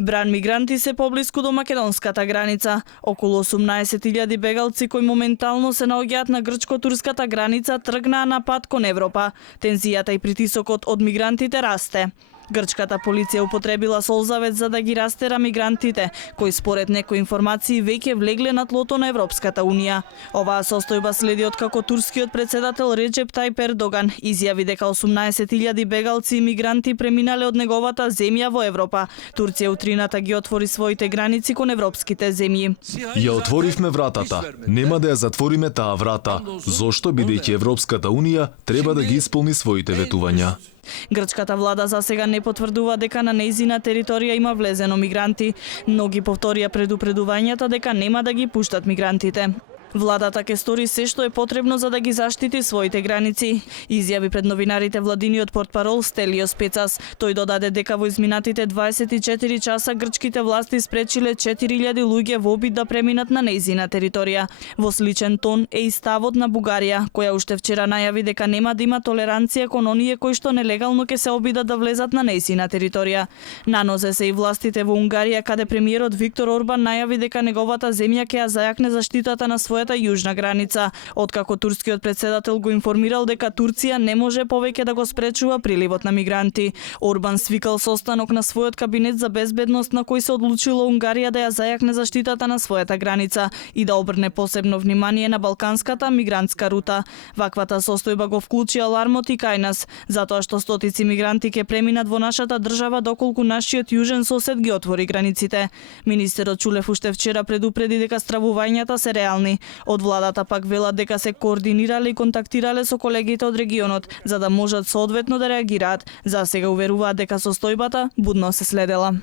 Бран мигранти се поблиску до македонската граница. Околу 18.000 бегалци кои моментално се наоѓаат на грчко-турската граница тргнаа на пат кон Европа. Тензијата и притисокот од мигрантите расте. Грчката полиција употребила солзавет за да ги растера мигрантите, кои според некои информации веќе влегле на тлото на Европската унија. Оваа состојба следи од како турскиот председател Реджеп Тајип Ердоган изјави дека 18.000 бегалци и мигранти преминале од неговата земја во Европа. Турција утрината ги отвори своите граници кон европските земји. Ја отворивме вратата. Нема да ја затвориме таа врата. Зошто, бидејќи Европската унија треба да ги исполни своите ветувања. Грчката влада за сега не потврдува дека на нејзина територија има влезено мигранти, но ги повторија предупредувањата дека нема да ги пуштат мигрантите. Владата ќе стори се што е потребно за да ги заштити своите граници, изјави пред новинарите владиниот портпарол Стелиос Пецас. Тој додаде дека во изминатите 24 часа грчките власти спречиле 4000 луѓе во обид да преминат на нејзина територија. Во сличен тон е и ставот на Бугарија, која уште вчера најави дека нема да има толеранција кон оние кои што нелегално ќе се обидат да влезат на нејзина територија. На нозе се и властите во Унгарија, каде премиерот Виктор Орбан најави дека неговата земја ќе ја зајакне заштитата на својата јужна граница, откако турскиот председател го информирал дека Турција не може повеќе да го спречува приливот на мигранти. Орбан свикал состанок на својот кабинет за безбедност на кој се одлучила Унгарија да ја зајакне заштитата на својата граница и да обрне посебно внимание на балканската мигрантска рута. Ваквата состојба го вклучи алармот и кај нас, затоа што стотици мигранти ќе преминат во нашата држава доколку нашиот јужен сосед ги отвори границите. Министерот Чулев уште вчера предупреди дека стравувањата се реални. Од владата пак велат дека се координирале и контактирале со колегите од регионот за да можат соодветно да реагираат. За сега уверуваат дека состојбата будно се следела.